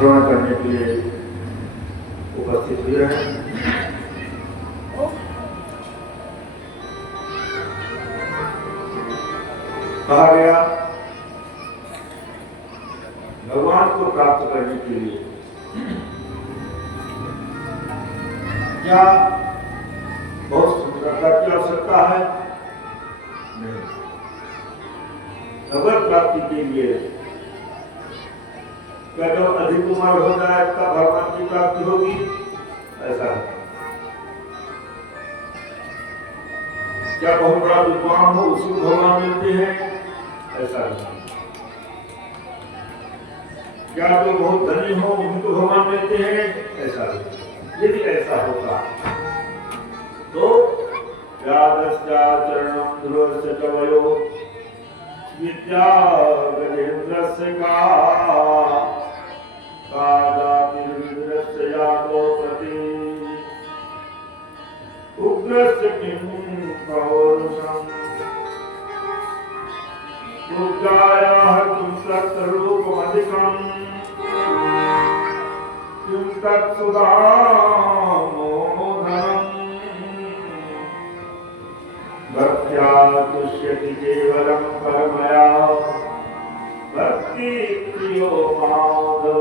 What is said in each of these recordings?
श्रवण करने के लिए उपस्थित हुए हैं। कहा गया भगवान को प्राप्त करने के लिए क्या बहुत सुंदरता की आवश्यकता है? नहीं। भगवत प्राप्ति के लिए क्या जब अधिक उम्र हो जाए तब भगवान की प्राप्ति होगी? ऐसा है। क्या बहुत बड़ा विद्वान हो उसको भगवान मिलते हैं? ऐसा नहीं। क्या जो बहुत धनी हो उनको भगवान मिलते हैं? ऐसा नहीं। यदि ऐसा होता तो चरणम ध्रुवस्य च वयो विद्या गजेन्द्रस्य कादातिर्विद्रस्य यातो प्रति उग्रस्य किं पौरुषम् उग्रायाः किं सत्रूपमधिकम् किं तत्सुधामोधनम् भक्त्या तुष्यति केवलं परमया भक्ति प्रियो माधव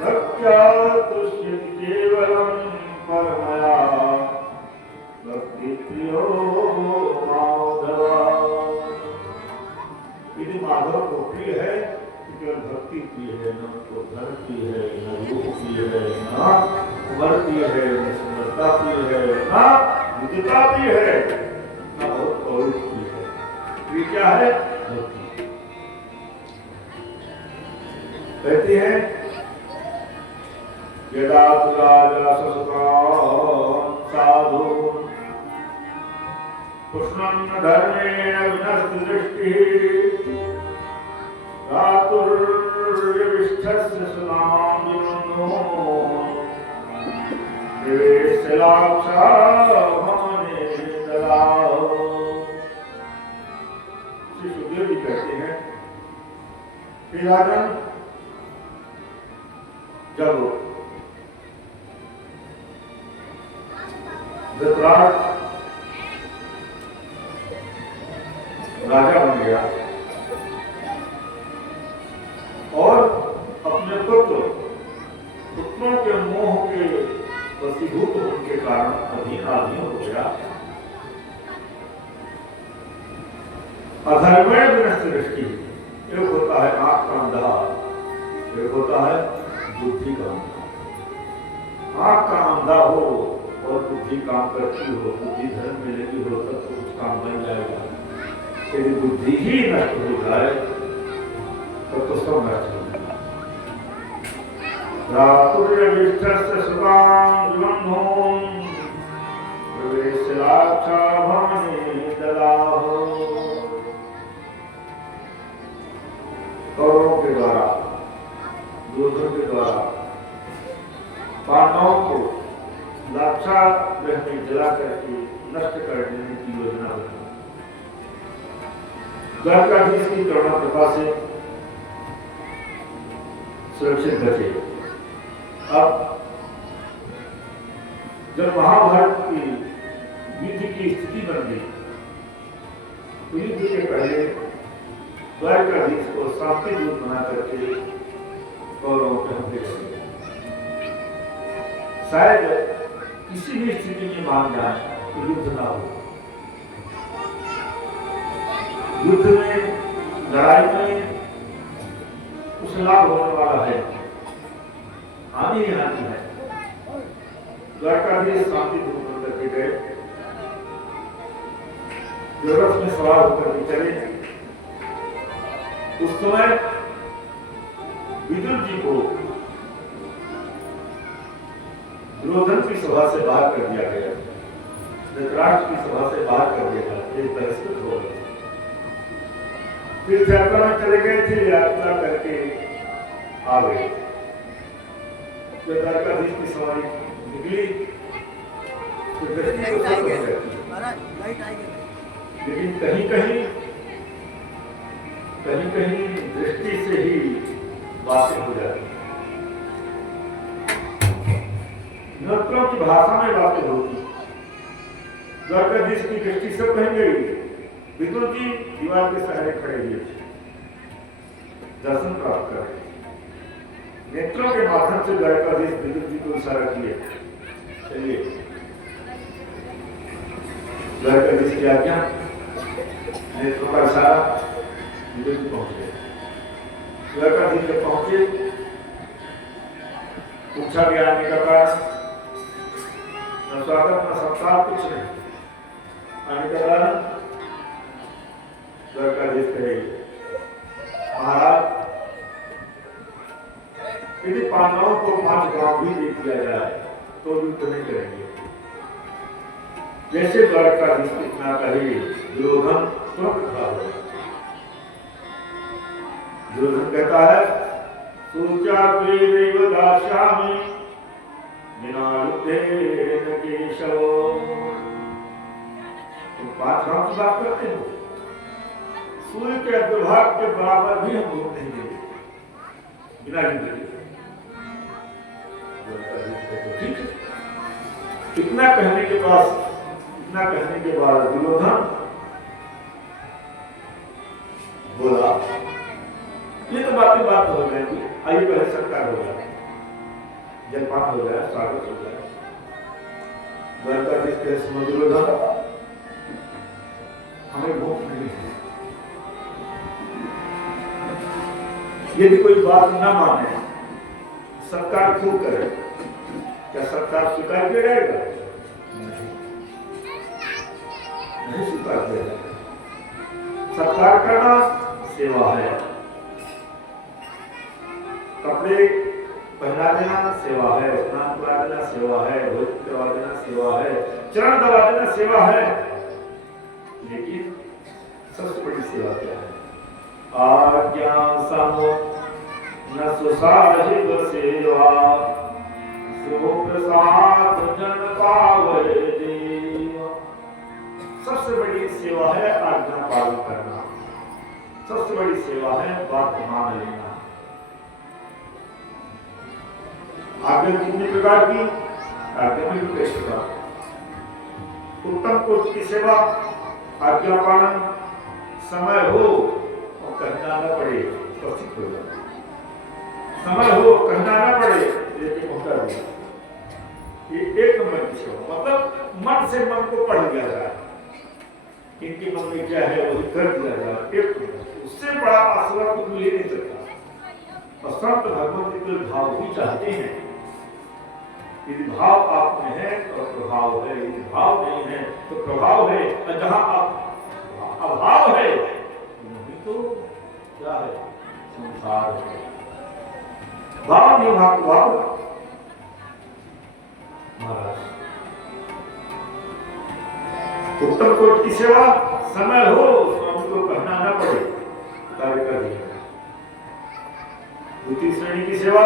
भक्त्या तुष्यति केवलं परमया भक्ति प्रियो माधव। यदि माधव को प्रिय है तो केवल भक्ति प्रिय है, न उनको धन प्रिय है, न रूप प्रिय है, न उम्र प्रिय है, न सुंदरता प्रिय है, न विद्वता प्रिय है, न बहुत पौरुष प्रिय है। प्रिय क्या है? भक्ति। कहते हैं यदा तु राजा ससुतान् साधून् कृष्णं धर्मेण विनष्टि दृष्टिः रातुर्यविष्ठस्य सुनाम विमन्नो निवेशलाक्षा भवने ददाहो। श्री सुखदेव जी कहते हैं कि राजन जब धृतराष्ट्र राजा बन गया और अपने पुत्रों के मोह के वशीभूत होने के कारण अधीन हो गया। अधर्मेण विनष्टि दृष्टि, एक होता है आंख का अंधा, एक होता है बुद्धि का अंधा। आंख का अंधा हो और बुद्धि काम करती हो, बुद्धि धर्म में लगी हो तब तो कुछ काम बन जाएगा। यदि बुद्धि ही नष्ट हो जाए तो सब नष्ट हो जाएगा। रातुर्यविष्ठस्य सुतां विमन्नों प्रवेशलाक्षा भवने ददाहो। कौरवों के द्वारा, दुर्योधन के द्वारा पांडवों को लाक्षा गृह में जला करके नष्ट कर देने की योजना बनी। द्वारकाधीश की करुणा कृपा से सुरक्षित बचे। अब जब महाभारत की युद्ध की स्थिति बन गई तो युद्ध के पहले द्वारकाधीश को शांति दूत बना करके कौरवों पे हमले कर दिया। शायद किसी भी स्थिति में मान जाए तो युद्ध ना हो। युद्ध में, लड़ाई में कुछ लाभ होने वाला है, हानि ही हानि है। द्वारकाधीश शांति दूत बन करके गए, जो रथ में सवार होकर के चले। उस समय विदुर जी को दुर्योधन की सभा से बाहर कर दिया गया, धृतराष्ट्र की सभा से बाहर कर दिया गया। एक परिस्थिति हो गई। फिर यात्रा में चले गए थे, यात्रा करके आ गए। जब द्वारकाधीश की सवारी निकली तो दृष्टि को सब हो जाती है, लेकिन कहीं कहीं दृष्टि से ही बातें हो जाती हैं, नेत्रों की भाषा में बातें होती। द्वारकाधीश की दृष्टि सब कहीं गई। विदुर जी दीवार के सहारे खड़े हुए थे, दर्शन प्राप्त कर रहे। नेत्रों के माध्यम से द्वारकाधीश विदुर जी को इशारा किए, चलिए। द्वारकाधीश की आज्ञा, नेत्रों का इशारा, विदुर जी पहुंचे। द्वारकाधीश जब पहुंचे, पूछा गया आने का कारण, न स्वागत न सत्कार, कुछ नहीं। आने का कारण द्वारकाधीश कहेगी, महाराज यदि पांडवों को 5 गांव भी दे दिया जाए तो युद्ध नहीं करेंगे। जैसे द्वारकाधीश इतना कहे, दुर्योधन तुरंत खड़ा हो। दुर्योधन कहता है, सूचा प्रेम दास्यामि बिना युद्धेन केशव। तुम 5 गांव की बात करते हो, सूर्य के अग्रभाग के बराबर भी हम लोग नहीं देंगे बिना युद्ध के। ठीक है, इतना कहने के बाद दुर्योधन बोला, ये तो बात हो जाएगी, आइए पहले सत्कार हो जाए, जलपान हो जाए, स्वागत हो जाए। द्वारकाधीश के दुर्योधन, हमें भूख नहीं है, यदि कोई बात न माने, सत्कार खूब करे, क्या सत्कार स्वीकार किया जाएगा? नहीं स्वीकार किया जाएगा। सत्कार करना सेवा है, कपड़े पहना देना सेवा है, स्नान करा देना सेवा है, भोजन करवा देना सेवा है, चरण दबा देना सेवा है। लेकिन सबसे बड़ी सेवा क्या है? आज्ञा समो न सुसाहिब सेवा, सुप्रसाद जन पावै देव। सबसे बड़ी सेवा है आज्ञा पालन करना, सबसे बड़ी सेवा है बात मान लेना। आज्ञा कितने प्रकार की? आज्ञा में भी प्रकार, उत्तम कोटि की सेवा, आज्ञा पालन, समय हो और कहना न पड़े तो ठीक हो जाए, समय हो कहना न पड़े लेकिन होता दिया, ये एक नंबर की सेवा। मतलब मन से मन को पढ़ लिया जाए, इनके मन में क्या है वही कर दिया जाए, एक नंबर। उससे बड़ा आशीर्वाद कुछ मिल नहीं सकता। और संत भगवत के भाव भी चाहते हैं, यदि भाव आप में है तो प्रभाव है, यदि भाव नहीं है तो प्रभाव है, और जहां आप अभाव है नहीं तो क्या है? संसार है। भाव नहीं, भाव महाराज उत्तम कोटि की सेवा, समय हो स्वामी को कहना न पड़े, कार्य कर दिया। द्वितीय श्रेणी की सेवा,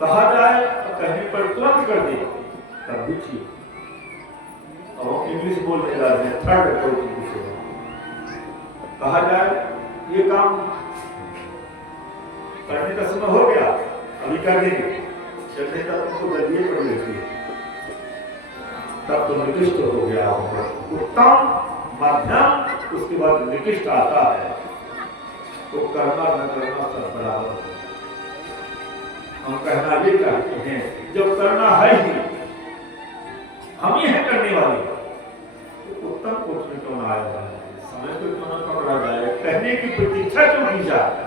कहा जाए तो कहने पर तुरंत कर दे, तब भी ठीक। और इंग्लिश बोलने जा रहे हैं, थर्ड कोटि की सेवा। कहा जाए ये काम करने का समय हो गया, अभी कर देंगे, चलने का तुमको गलिए पड़ लेती है, तब तो निकृष्ट हो गया होगा। उत्तम, मध्यम, उसके बाद निकृष्ट आता है, तो करना न करना सब बराबर है। हम कहना ये चाहते हैं, जब करना है ही, हम ही हैं करने वाले, तो उत्तम कोटि में क्यों ना आया जाए, समय को क्यों ना पकड़ा जाए, कहने की प्रतीक्षा क्यों की जाए।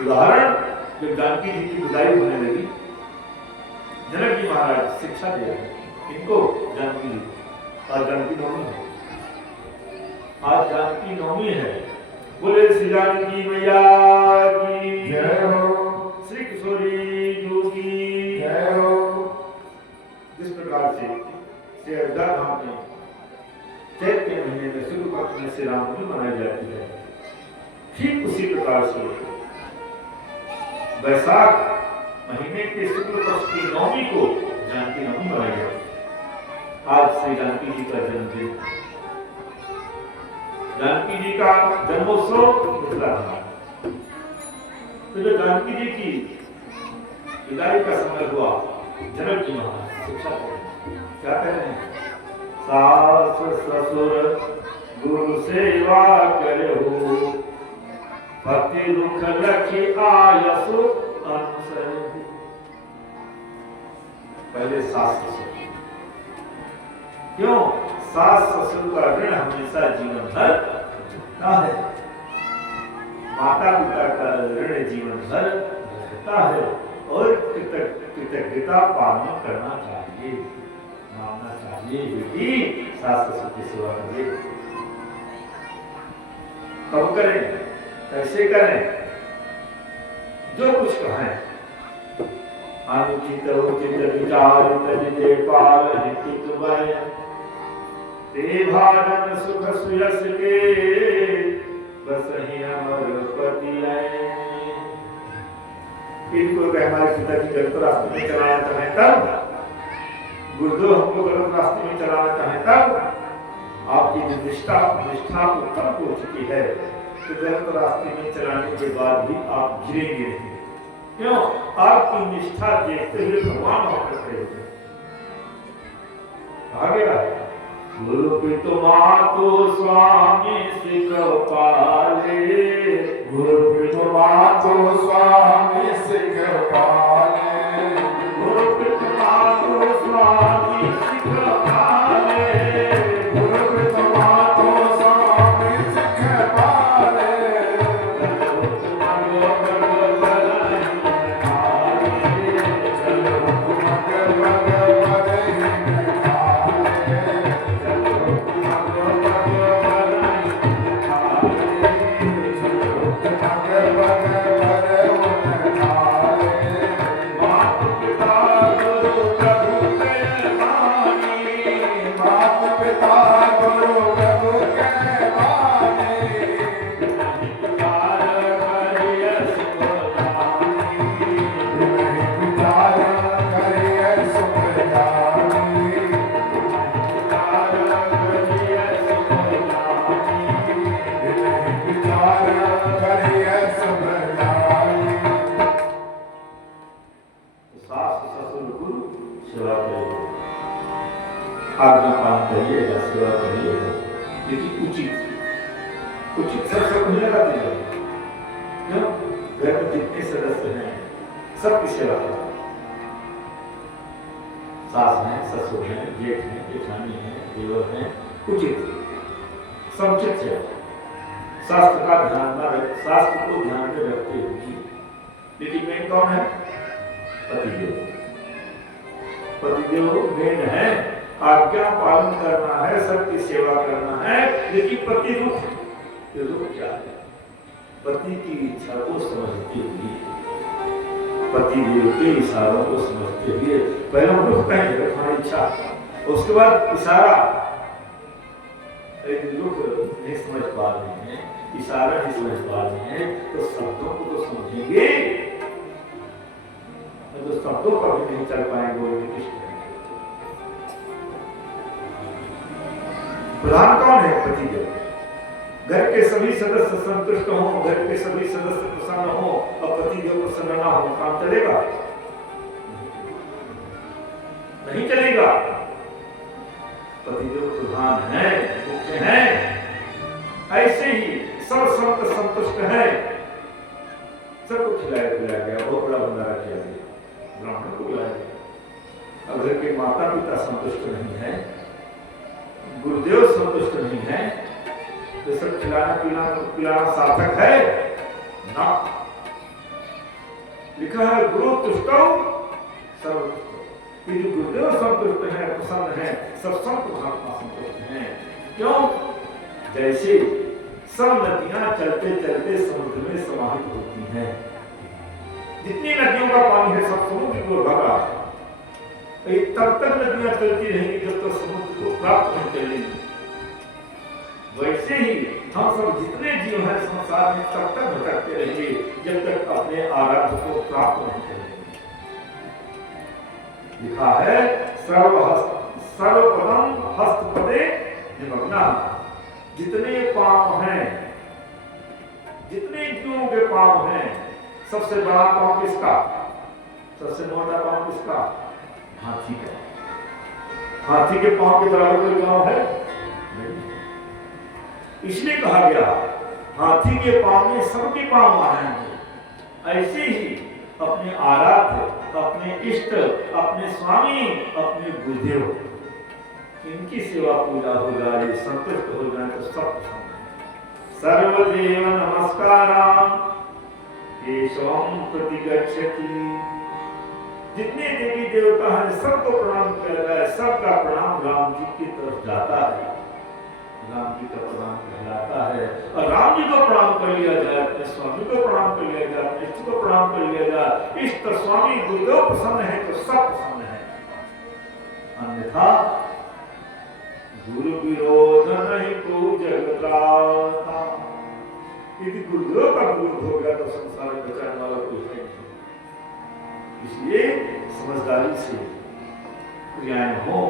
उदाहरण, जब जानकी जी की विदाई होने लगी, जनक जी महाराज शिक्षा दे रहे इनको, जानकी जी, आज जानकी नवमी है, आज जानकी नवमी है, बोले श्री जानकी मैया की जय हो, श्री किशोरी जोगी जय हो। जिस प्रकार से श्री अयोध्या धाम में चैत्र के महीने में शुक्ल पक्ष में श्री रामनवमी मनाई जाती है, ठीक उसी प्रकार से वैशाख महीने के शुक्ल पक्ष की नवमी को जानकी नवमी मनाई जाती है। आज श्री जानकी जी का जन्मदिन, जानकी जी का जन्मोत्सव मिथिला था। तो जो जानकी जी की विदाई का समय हुआ, जनक जी महाराज शिक्षा क्या कह रहे हैं? सास ससुर गुरु सेवा करो, पति दुख लखी आयसु अनुसर। पहले सास ससुर, क्यों? सास ससुर का ऋण हमेशा जीवन भर रहता है, माता पिता का ऋण जीवन भर रहता है, और कृतज्ञता पालन करना चाहिए, मानना चाहिए। बेटी सास ससुर की सेवा करिए। कब करें, कैसे करें? जो कुछ कहें, अनुचित उचित विचार तजिते पाल हित तुमय, ते भारत सुख सुयस के बसहि अमर पति आए। इनको हमारे पिता की गलत रास्ते में चलाना चाहे तब, गुरुदेव हमको गलत रास्ते में चलाना चाहे तब, आपकी निष्ठा उत्तम हो चुकी है, तो गलत रास्ते में चलाने के बाद भी आप गिरेंगे नहीं। क्यों? आपकी निष्ठा देखते हुए भगवान होकर खड़े होते हैं। आगे गुरु पितु मातु स्वामी सिख पाले, गुरु पितु मातु स्वामी सिख पाले, गुरु पितु मातु स्वामी सिख पाले, गुरु पितु मातु स्वामी सिख पाले। आज्ञा पालन करिएगा, सेवा करिएगा, लेकिन उचित उचित सबसे नहीं लगाते जाए। क्यों? घर में जितने सदस्य हैं सबकी सेवा करें। सास हैं, ससुर हैं, जेठ हैं, जेठानी हैं, देवर हैं, उचित समुचित सेवा, शास्त्र का ध्यान न रख, शास्त्र को ध्यान में रखते हुए। लेकिन मेन कौन है? पतिदेव। पतिदेव मेन है, आज्ञा पालन करना है, सबकी सेवा करना है, लेकिन पति रुख क्या है? पति की इच्छा को समझते हुए, पति देव के इशारों को समझते हुए, पहले हम रुख कहेंगे तुम्हारी इच्छा, उसके बाद इशारा। रुख नहीं समझ पा रहे हैं, इशारा नहीं समझ पा रहे हैं, तो शब्दों को तो समझेंगे, तो शब्दों पर भी नहीं चल पाएंगे। वो कृष्ण प्रधान कौन है? पतिदेव। घर के सभी सदस्य संतुष्ट हों, घर के सभी सदस्य प्रसन्न हों और पतिदेव प्रसन्न ना हो, काम चलेगा? नहीं चलेगा। पतिदेव प्रधान है, मुख्य है। ऐसे ही सब संत संतुष्ट है, सबको खिलाया पिलाया गया, बहुत बड़ा भंडारा किया गया, ब्राह्मण को बुलाया गया। अब घर के माता पिता संतुष्ट नहीं है, गुरुदेव संतुष्ट नहीं है, तो सब खिलाना पिलाना सार्थक है ना? लिखा है गुरु तुष्टौ सर्वतुष्टौ। ये जो गुरुदेव संतुष्ट है, प्रसन्न है, सब संत महात्मा संतुष्ट हैं। क्यों? जैसे सब नदियां चलते चलते समुद्र में समाहित होती हैं, जितनी नदियों का पानी है सब समुद्र को भगा, तब तक नदियां चलती रहेंगी जब तक समुद्र को प्राप्त नहीं करेंगी। वैसे ही हम सब जितने जीव हैं संसार में तब तक भटकते रहेंगे जब तक अपने आराध्य को प्राप्त नहीं करेंगे। लिखा है सर्वपदम हस्तपदे निमग्ना। जितने पांव जीवों के पांव हैं। सबसे बड़ा पांव किसका? सबसे मोटा पांव किसका? हाथी का। हाथी के पांव के बराबर कोई पांव है नहीं। इसलिए कहा गया हाथी के पांव में सबके पांव आ जाएंगे। ऐसे ही अपने आराध्य, अपने इष्ट, अपने स्वामी, अपने गुरुदेव, इनकी सेवा पूजा हो जाए, संतुष्ट हो जाए तो सब पसंद है। सर्वदेव नमस्कारां केशवं प्रतिगच्छति। जितने देवी देवता हैं सबको प्रणाम किया जाए, सबका प्रणाम राम जी की तरफ जाता है। राम जी का प्रणाम कहलाता है। और राम जी को प्रणाम कर लिया जाए, अपने स्वामी को प्रणाम कर लिया जाए, अपने इष्ट को प्रणाम कर लिया जाए। इष्ट स्वामी गुरुदेव प्रसन्न है तो सब प्रसन्न है। अन्यथा गुरु विरोध नहीं को जगता। यदि गुरुदेव का विरोध हो गया तो संसार में बचाने वाला कोई है नहीं। इसलिए समझदारी से क्रियाएं हो,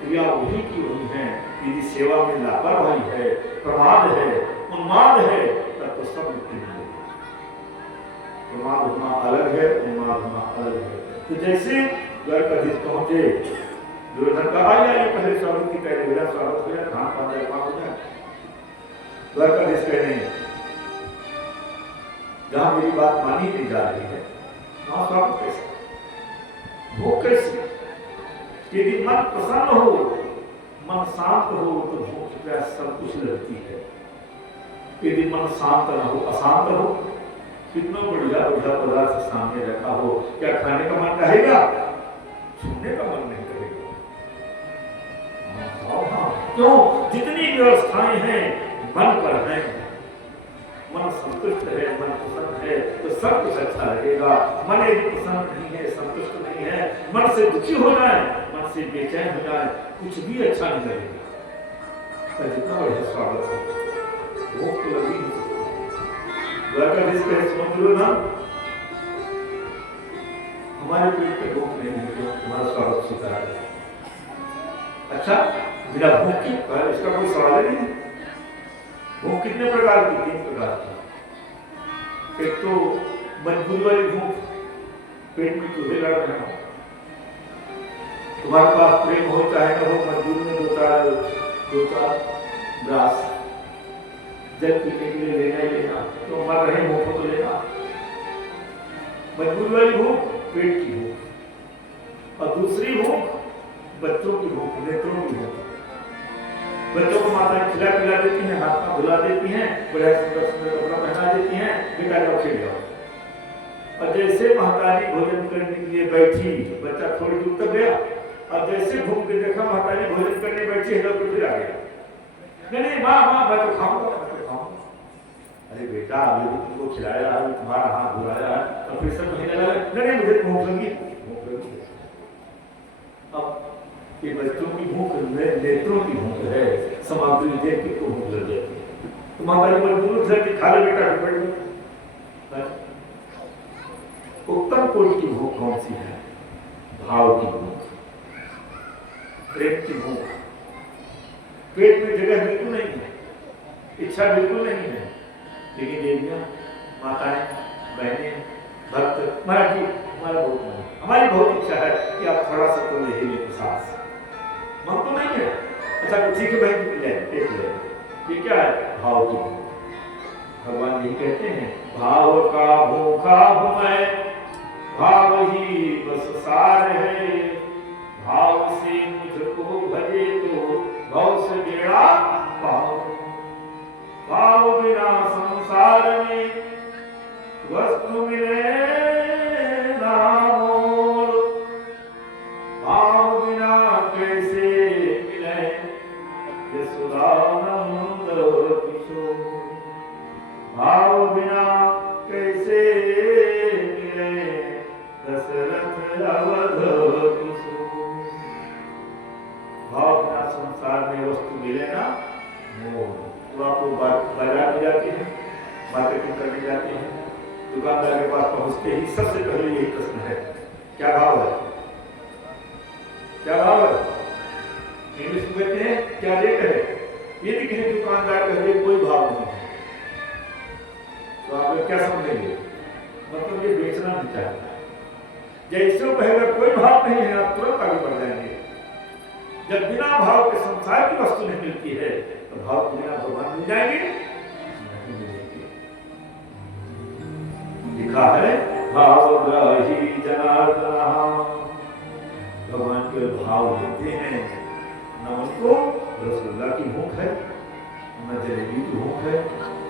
क्रिया वही की वही है। यदि सेवा में लापरवाही है, प्रमाद है, उन्माद है, तब तो सब मुक्ति मिलेगी। प्रमाद होना अलग है, उन्माद होना अलग है। तो जैसे द्वारकाधीश पहुंचे, दुर्योधन का आइए पहले स्वागत की पहले मेरा स्वागत हो जाए, खान पान जयपान हो जाए। द्वारकाधीश कह रहे हैं जहां मेरी बात मानी नहीं जा रही है वहां स्वागत कैसे, भूख कैसे? यदि मन प्रसन्न हो, मन शांत हो तो भूख प्यास सब कुछ लगती है। यदि मन शांत न हो, अशांत हो, कितना बढ़िया बढ़िया पदार्थ सामने रखा हो, क्या खाने का मन कहेगा? छूने का मन नहीं करेगा। क्यों? जितनी व्यवस्थाएं हैं मन पर हैं। मन संतुष्ट है, मन प्रसन्न है तो सब कुछ अच्छा लगेगा। मन यदि प्रसन्न नहीं है, संतुष्ट नहीं है, मन से दुखी हो जाए, मन से बेचैन हो जाए, कुछ भी अच्छा नहीं लगेगा। तो जितना बढ़िया स्वागत हो, वो तो लगी नहीं सकती। द्वारकाधीश कहे समझ ना, हमारे पेट पे भूख नहीं है तो तुम्हारा स्वागत स्वीकार है। अच्छा, बिना भूख की इसका कोई सवाल नहीं। भूख कितने प्रकार की? 3 प्रकार की। एक तो मजबूरी वाली भूख, पेट में चूहे लड़ रहे हो, तुम्हारे पास प्रेम हो चाहे न हो, मजबूरी में दो चार ग्लास जल पीने के लिए लेना ही लेना, तो मर रहे भूखों तो लेना। मजबूरी वाली भूख पेट की भूख। और दूसरी भूख बच्चों की भूख, नेत्रों की भूख। बच्चों को माताएं खिला पिला देती हैं, हाथ में धुला देती हैं, बड़ा सुंदर सुंदर कपड़ा पहना देती हैं, बेटा जाओ खेल जाओ। और जैसे महतारी भोजन करने के लिए बैठी, बच्चा थोड़ी दूर तक गया और जैसे घूम के देखा महतारी भोजन करने बैठी, हिल के फिर आ गया। नहीं माँ मैं तो खाऊंगा, मैं तो खाऊंगा। अरे बेटा अभी भी तुमको खिलाया, अभी तुम्हारा हाथ धुलाया और फिर से महीने लगा, नहीं मुझे भूख लगी। अब ये बच्चों की भूख नेत्रों की भूख है, सामग्री देख के को भूख लग जाती है। तो माता जी मजबूर से कि खा ले बेटा, उत्तम कोटि की भूख कौन सी है? भाव की भूख, प्रेम की भूख। पेट में जगह बिल्कुल नहीं है, इच्छा बिल्कुल नहीं है, लेकिन देवियां, माताएं, बहनें, भक्त महाराज जी हमारी बहुत इच्छा है कि आप थोड़ा सा तो ले लीजिए प्रसाद। मन तो नहीं है, अच्छा तो ठीक है भाई ले एक ले। ये क्या है? भाव की भूख। भगवान यही कहते हैं, भाव का भूखा हूं मैं, भाव ही बस सार है। भाव से मुझको भजे तो भाव से बेड़ा पाओ। भाव बिना संसार में वस्तु मिले ना मोल। भाव बिना कैसे मिले यशोदानंद किशोर। भाव बिना कैसे मिले दशरथ अवध किशोर। भाव बिना संसार में वस्तु मिले ना मोल। तो आपको बाजार में जाते हैं, मार्केटिंग करने जाते हैं, दुकानदार के पास पहुंचते ही सबसे पहले यही प्रश्न है, क्या भाव है? क्या भाव है? इंग्लिश में कहते हैं क्या रेट है। यदि किसी दुकानदार का रेट कोई भाव नहीं है तो आप क्या समझ बचना भी चाहता है। जैसे कहेगा कोई भाव नहीं है, आप तुरंत आगे बढ़ जाएंगे। जब बिना भाव के संसार की वस्तु नहीं मिलती है तो भाव के बिना भगवान मिल जाएंगे? नहीं मिलेंगे। लिखा है भावग्राही जनार्दन, भगवान के भाव होते हैं। न उनको रसगुल्ला की भूख है, न जलेबी की भूख है,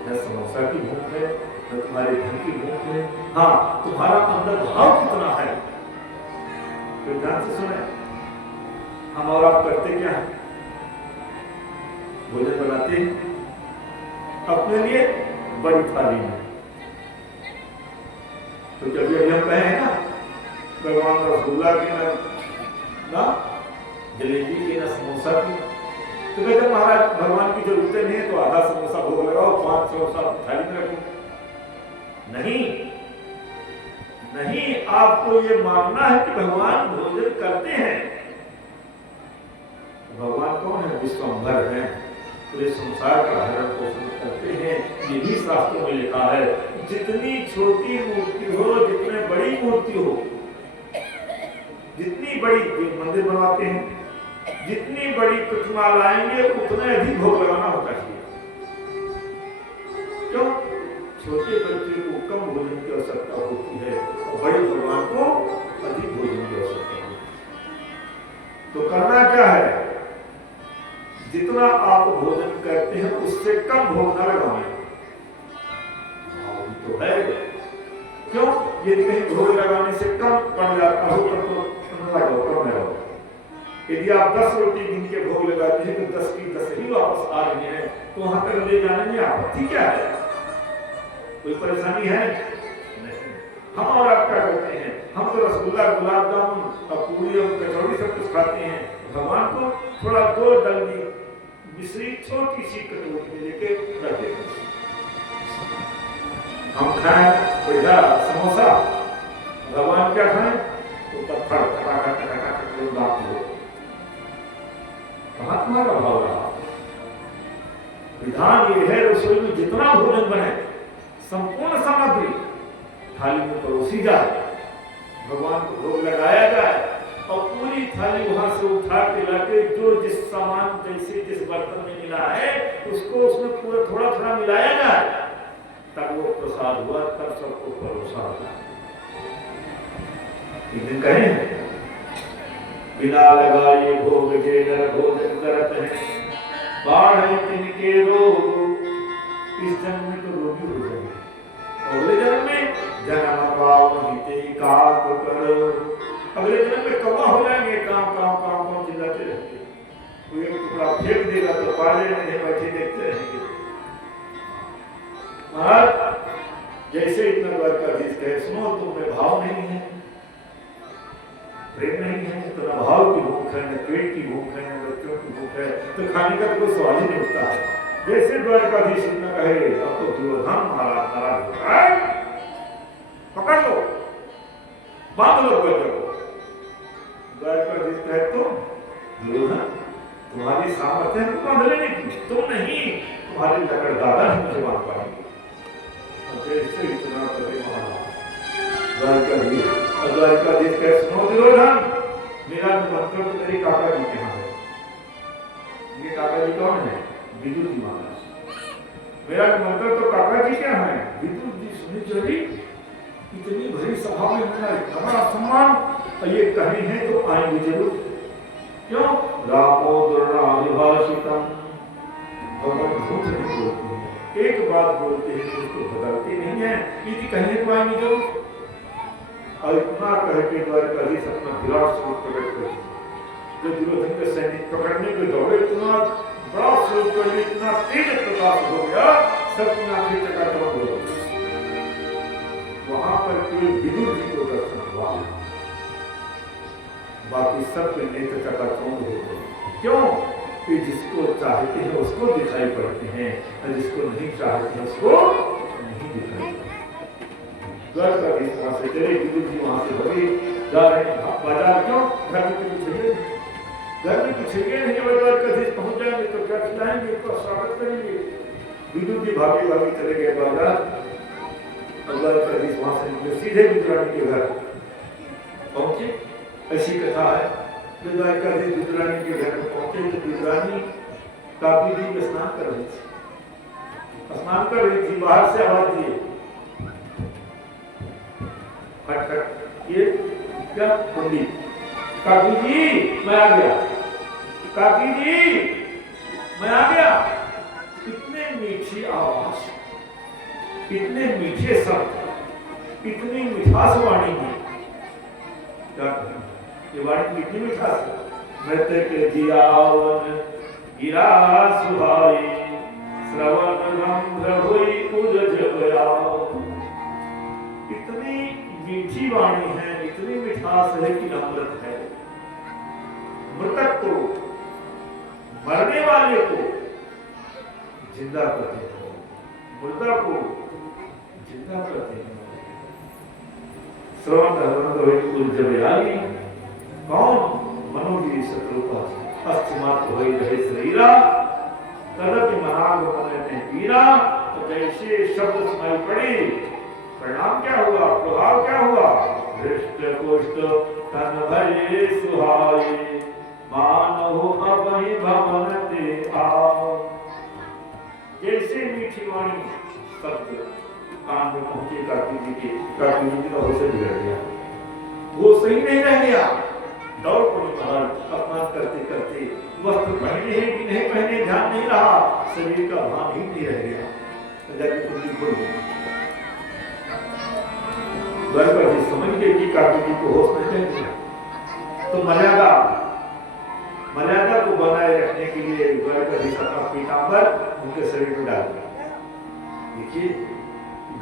न समोसा की भूख है, न तुम्हारे धन की भूख है। हाँ, तुम्हारा अंदर भाव कितना है तो ध्यान से सुने। हम और आप करते क्या है? भोजन बनाते हैं अपने लिए बड़ी थाली में। तो जब ये हम कहे हैं ना भगवान रसगुल्ला की ना जलेबी की ना समोसा की, तो कहते महाराज भगवान की जरूरतें नहीं है तो आधा समोसा भोग लगाओ, 5 समोसा थाली में रखो। नहीं नहीं, आपको ये मानना है कि भगवान भोजन करते हैं। भगवान कौन है? विश्वंभर है, पूरे संसार का हरण पोषण करते हैं। ये भी शास्त्रों में लिखा है। जितनी छोटी मूर्ति हो, जितने बड़ी मूर्ति हो, जितनी बड़ी मंदिर बनवाते हैं, जितनी बड़ी प्रतिमा लाएंगे उतने अधिक भोग लगाना होता है। क्यों? छोटे बच्चे को कम भोजन की आवश्यकता होती है और बड़े भगवान को अधिक भोजन की आवश्यकता होती है। तो करना क्या है? जितना आप भोजन करते हैं उससे कम भोग न लगाएं। तो है क्यों? यदि कहीं भोग लगाने से कम पड़ जाता हो तब तो लगाओ, कम लगाओ। यदि आप 10 रोटी गिन के भोग लगाते हैं तो 10 की 10 ही वापस आ रही है, तो वहां तक ले जाने में आपत्ति क्या है? कोई परेशानी है? नहीं। हम और आप क्या करते हैं? हम तो रसगुल्ला, गुलाब जामुन और पूरी और कचौड़ी सब कुछ खाते हैं। भगवान को थोड़ा 2 डंडी मिश्री छोटी सी कटोरी में लेके रख देते हैं। हम खाएं बढ़िया समोसा, भगवान क्या खाएं? तो पत्थर महात्मा का भाव रहा। विधान ये है रसोई में जितना भोजन बने संपूर्ण सामग्री थाली में परोसी जाए, भगवान को भोग लगाया जाए और पूरी थाली वहां से उठा के लाके जो जिस सामान जैसे जिस बर्तन में मिला है उसको उसमें पूरा थोड़ा थोड़ा मिलाया जाए, तब वो प्रसाद हुआ, तब सबको परोसा जाए। एक दिन कहें बिना लगाए भोग के नर भोजन करत है, बाढ़ तिनके रोग। इस जन्म में तो रोगी हो जाएंगे, अगले जन्म में जन्म पावते काक करो, अगले जन्म में कौवा हो जाएंगे, काम काम काम काम चिल्लाते रहेंगे। कोई एक टुकड़ा फेंक देगा तो पाले में बैठे देखते रहेंगे। महाराज जैसे इतना द्वारकाधीश कहे, सुनो तुम में भाव नहीं है, प्रेम नहीं है, तो न भाव की भूख है, न पेट की भूख है, न बच्चों की भूख है, तो खाने का कोई सवाल ही नहीं उठता है। जैसे द्वारकाधीश इतना कहे अब तो दुर्योधन महाराज नाराज होता है, पकड़ लो, बांध लो बच्चों को। द्वारकाधीश कहे तुम दुर्योधन, तुम्हारी सामर्थ्य है बांध लेने की, तुम नहीं, तुम्हारे लकड़ दादा ही मुझे बांध पाएंगे। जैसे इतना करे महाराज द्वारकाधीश कहे सुनो दुर्योधन, मेरा मंत्र तो मेरे काका जी के यहाँ है। ये काका जी कौन है? विदुर जी महाराज। मेरा मंत्र तो काका जी क्या है? विदुर जी सुनी चली, इतनी भरी सभा में मेरा इतना बड़ा सम्मान, और ये कहे हैं तो आएंगे जरूर। क्यों? रामो दुर्नाभिभाषितम, भगवान झूठ नहीं बोलते हैं, एक बात बोलते हैं तो उसको बदलते नहीं है, यदि कहने को आएंगे जरूर। और इतना कह के द्वारकाधीश अपना विराट स्वरूप प्रकट कर, जो दुर्योधन के सैनिक पकड़ने के दौड़े, इतना बड़ा स्वरूप कर, इतना तेज प्रकाश हो गया, सबकी आंखें चकाचौंध हो गई। वहां पर केवल विदुर जी को दर्शन हुआ, बाकी सबके नेत्र चकाचौंध हो गए। क्यों? कि जिसको चाहते हैं उसको दिखाई पड़ते हैं, और जिसको नहीं चाहते हैं उसको नहीं दिखाई पड़ते। द्वारकाधीश वहां से चले, विदुर जी वहां से भगे जा रहे हैं बाजार। क्यों? घर में कुछ है, घर में कुछ है नहीं, अगर द्वारकाधीश पहुंच जाएंगे तो क्या खिलाएंगे, तो स्वागत करेंगे। विदुर जी भागे भागे चले गए बाजार। द्वारकाधीश वहां से निकले सीधे विदुरानी के घर पहुंचे। ऐसी कथा है। द्वारकाधीश विदुरानी के घर में पहुंचे तो विदुरानी काफी जी स्नान कर रही थी, स्नान कर रही थी। बाहर से आवाज दिए खट खट, ये क्या पंडित, काकी जी मैं आ गया, काकी जी मैं आ गया। कितने मीठी आवाज, कितने मीठे शब्द, इतनी मिठास वाणी में, क्या ये वाणी कितनी मिठास है। मृतक जियावन गिरा सुहाई, श्रवण रंध्र हुई उदज बयाओ। इतनी मीठी वाणी है, इतनी मिठास है कि अमृत है। मृतक को, मरने वाले को जिंदा करते हैं, मुर्दा को जिंदा करते हैं। श्रवण रंध्र हुई उदज बयाई, कौन मनोगी शत्रुता अस्थिमात्र हुई रहे शरीरा, तदपि महाग मन ने पीरा। तो जैसे शब्द सुनाई पड़ी, परिणाम क्या हुआ, प्रभाव क्या हुआ। हृष्ट पुष्ट तन भरे सुहाए, मानव अपहि भवन ते आओ। जैसे मीठी वाणी शब्द कान में पहुंचे काकी जी के, काकी जी का होश बिगड़ गया, वो सही नहीं रह गया। दौड़ पड़ी बाहर, स्नान करते करते वस्त्र पहने हैं कि नहीं पहने ध्यान नहीं रहा, शरीर का भान ही नहीं रह गया। जाके कुंडी खोल दी। द्वारकाधीश समझ गए कि काकी जी को होश नहीं रह गया, तो मर्यादा को बनाए रखने के लिए द्वारकाधीश अपना पीतांबर उनके शरीर में डाल दिया। देखिए,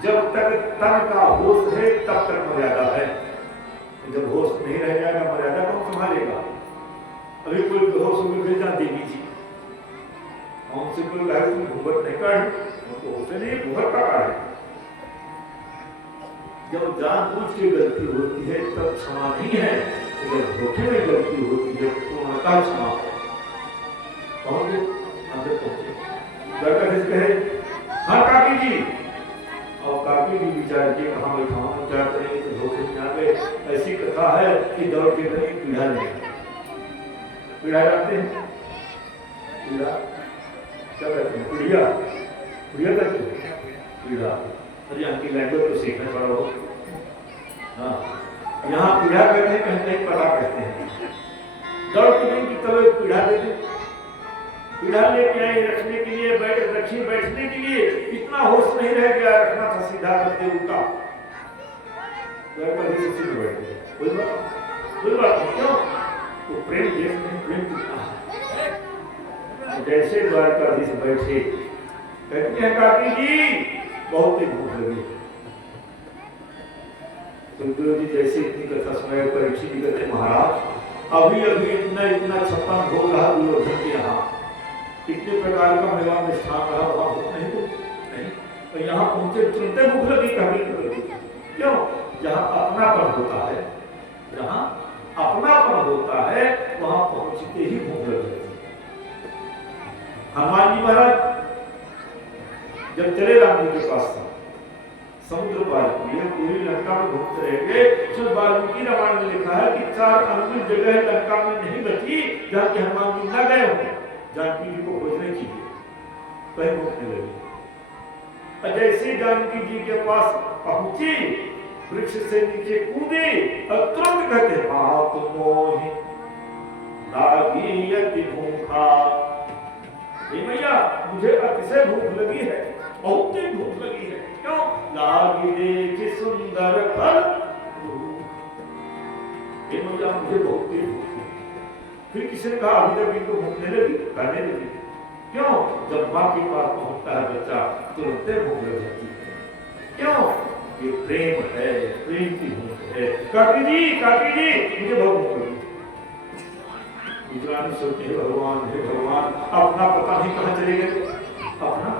जब तक तन का होश है तब तक मर्यादा है, जब होश नहीं रह जाएगा मर्यादा कौन संभालेगा। अभी कोई बेहोश होकर भेजा देवी जी, हमसे कोई कहे तुम घूंघट नहीं काढ़, उनको होश नहीं, घूंघट का काढ़े। जब जानबूझ के गलती होती है तब क्षमा नहीं है, जब धोखे में गलती होती है तो उनका क्षमा है। कहोगे अंदर पहुंचे, द्वारकाधीश कहे हाँ काकी जी, और काकी जी विचार के कहाँ बैठाऊं, क्या करें तो धोखे में आ गए। ऐसी कथा है कि दौड़ के गए पीढ़ा नहीं, पीढ़ा जानते हैं, पीढ़ा क्या कहते हैं, पीढ़िया, पीढ़िया कहते हैं, पीढ़ा। अरे यहाँ की लैंग्वेज तो सीखना पड़ा हो। हाँ, यहाँ पीढ़ा कहते हैं, कहीं कहीं पता कहते हैं। दौड़ के गई कि तब पीढ़ा देते, पीढ़ा लेके आई रखने के लिए, रखी बैठने के लिए, इतना होश नहीं रह गया, रखना था सीधा करते उल्टा। कोई बात नहीं, क्यों तो प्रेम देश में प्रेम कितना है। जैसे द्वारकाधीश बैठे, कहते हैं काकी जी बहुत ही भूख लगी। गुरु जी जैसे इतनी कथा सुनाई, परीक्षित जी कहते महाराज अभी अभी इतना 56 भोग रहा दुर्योधन के यहाँ, कितने प्रकार का मेवा मिष्ठान रहा, वहां भूख नहीं तो नहीं, और यहाँ पहुंचे तुरंत भूख लगी। कभी क्यों, जहाँ अपनापन होता है, जहाँ अपनापन होता है वहां पहुंचते ही भूख लग जाती है। हनुमान जी महाराज जब चले राम जी के पास समुद्र पार किए, पूरी लंका में घूमते रहेंगे। तो वाल्मीकि रामायण में लिखा है कि 4 अनुकूल जगह लंका में नहीं बची जहाँ के हनुमान जी न गए हों जानकी जी को खोजने के लिए, कहीं भूखने लगे। और जैसे जानकी जी के पास पहुंची, वृक्ष से नीचे कूदे और तुरंत कहते आप मोहि लागी यति भूखा, भैया मुझे अतिशय भूख लगी है, बहुत ही भूख लगी है। क्यों, लागी देख सुंदर फल, भैया मुझे बहुत ही भूख लगी। फिर किसी ने कहा अभी तक इनको भूख नहीं लगी, कहने लगी क्यों, जब माँ के पास पहुंचता है बच्चा तुरंत भूख लग जाती है। क्यों, ये प्रेम है, प्रेम की भूख है। काकी जी मुझे बहुत भूख लगी। गुजरानी सोचते हे भगवान अपना पता नहीं कहाँ चले गए, अपना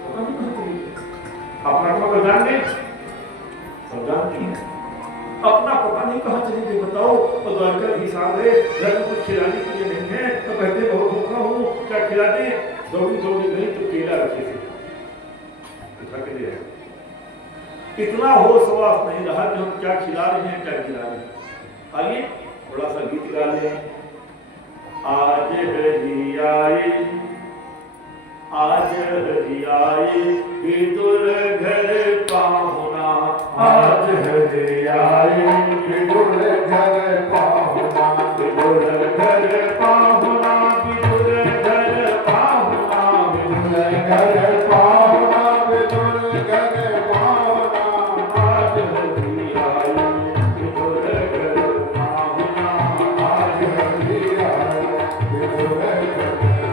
पता नहीं कहाँ चले गए, अपना को जान गए, सब जानती हैं, अपना पता नहीं कहाँ चले गए। बताओ, तो द्वारकाधीश आ गए, घर में कुछ खिलाने के लिए नहीं है, तो कहते बहुत भूखा हूँ, क्या खिला दें। दौड़ी गई तो केला रखे थे, उठा के ले आए। इतना होश हवास नहीं रहा कि हम क्या खिला रहे हैं क्या खिला रहे हैं। आइए थोड़ा सा गीत गा लें। आज हरि आए, आज हरि आए, विदुर घर पाहुना, आज हरि आए, विदुर घर पाहुना, विदुर घर पाहुना, विदुर घर पाहुना, विदुर घर पाहुना, विदुर घर पाहुना। आज हरि आए, विदुर घर पाहुना, आज हरि आए, विदुर घर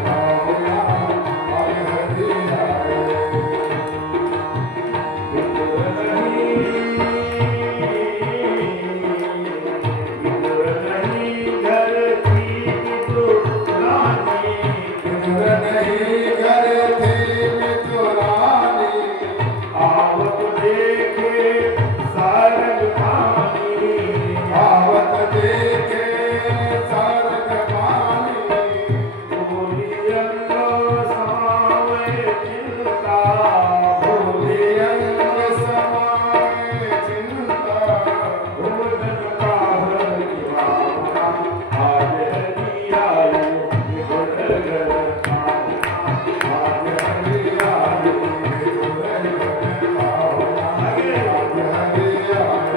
पाहुना, आज हरि आए। विदुर नहीं, विदुर नहीं घर की विदुरानी, विदुर नहीं घर थी विदुरानी, आवत देखे सारंग पानी, आवत देखे सारंग पानी। बोली अंग समावे चिंता, भोले अंग समाए चिंता, भोजन का हरि भावना, आज हरि आए, विदुर घर पाहुना, आज हरि आए, विदुर घर पाहुना, आगे आज हरि आए।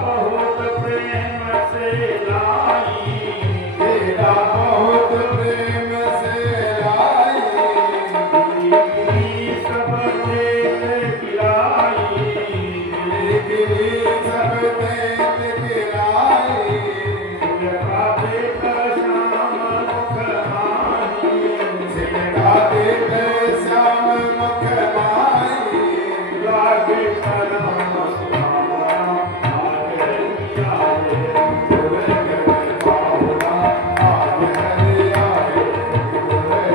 बहुत प्रेम से लाई, तेरा बहुत प्रेम से लाई, सब देख गिराई, गिरी सब देख गिराई। जगा देख श्याम मुख माही, सिलका देख श्याम मुख माही, लागे परम सुहावना, आज हरि आए, विदुर घर पाहुना, आज हरि आए, विदुर घर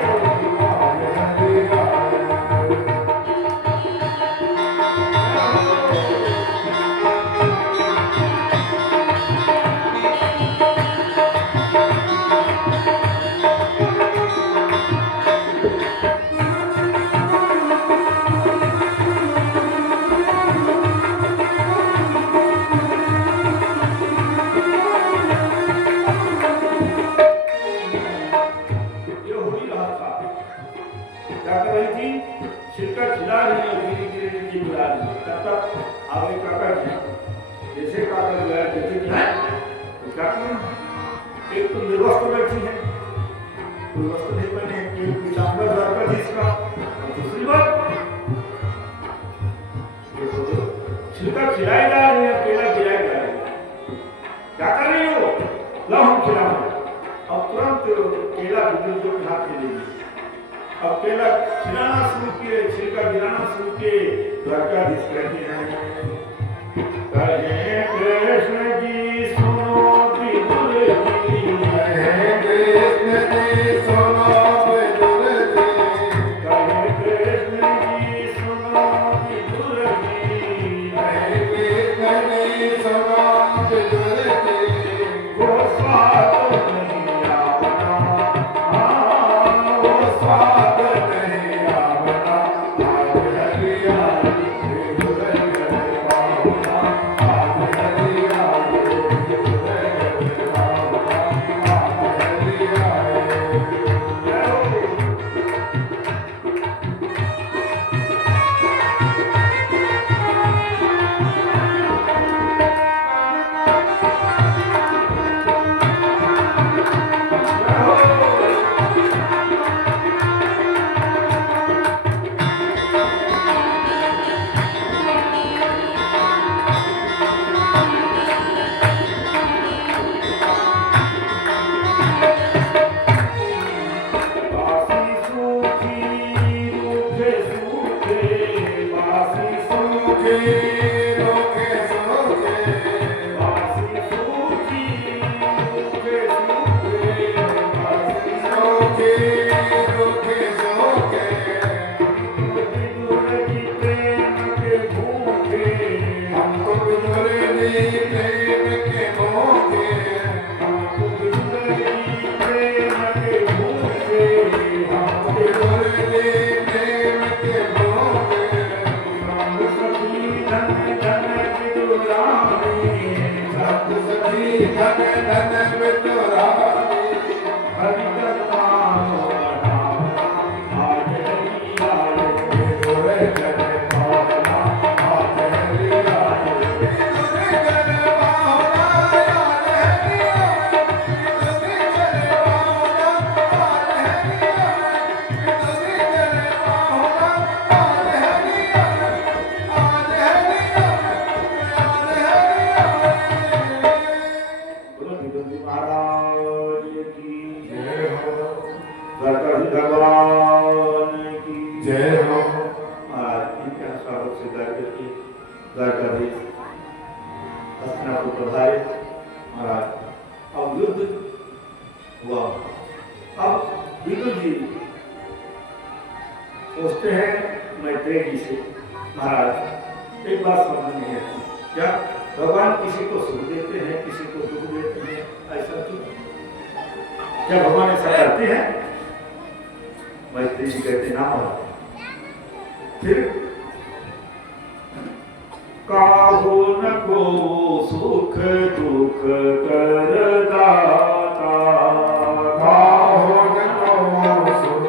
पाहुना, आज हरि आए। ये हो ही रहा था। क्या कर रही थी? छिलका खिला रही और धीरे धीरे नीचे मिला रही। तब तक आगे काका जी, जैसे काका गया जैसे कि है तो क्या करें? एक तो निर्वस्त्र बैठी है, कोई वस्त्र नहीं पहने, एक पीताम्बर लड़का जिसका, और दूसरी बात देखो, छिलका खिलाई जा रही है, केला गिराई जा रही है। क्या कर रही हो? लो हम खिलाओ। अब तुरंत केला बुजुर्गों के हाथ में ले ली। अब केला खिलाना शुरू किए, छिलका गिराना शुरू किए, द्वारकाधीश कहते हैं, कहे कृष्ण जी सुनो विदुर जी, हे कृष्ण जी सुनो विदुर जी, कहे कृष्ण जी सुनो विदुर जी, हे कृष्ण जी सुनो विदुर जी। वो स्वाद नहीं आवना, वो स्वाद नहीं आवना, आज हरि आए, विदुर घर पाहुना, आज हरि आए, विदुर घर पाहुना, आज हरि आए। जय हो। धन धन विदुरारी हरि कथानो बढ़ावना आज हरि आए विदुर जन पावना आज हरि आए विदुर जन पावना आज हरि आए विदुर जन पावना आज हरि आए विदुर जन पावना आज हरि आए आज हरि आए आज हरि आए। बोलो विदुर महाराज की जय हो द्वारकाधीश भगवान की जय हो महाराज इनके स्वागत से करके द्वारकाधीश हस्तिनापुर पधारे महाराज। अब युद्ध हुआ। अब विदुर जी सोचते हैं मैत्रेय जी से, महाराज एक बात समझ नहीं आती, क्या भगवान किसी को सुख देते हैं किसी को दुख देते हैं, ऐसा क्यों? क्या भगवान ऐसा करते हैं? मैत्रेय जी कहते हैं ना महाराज। फिर काहो न को सुख दुख कर दाता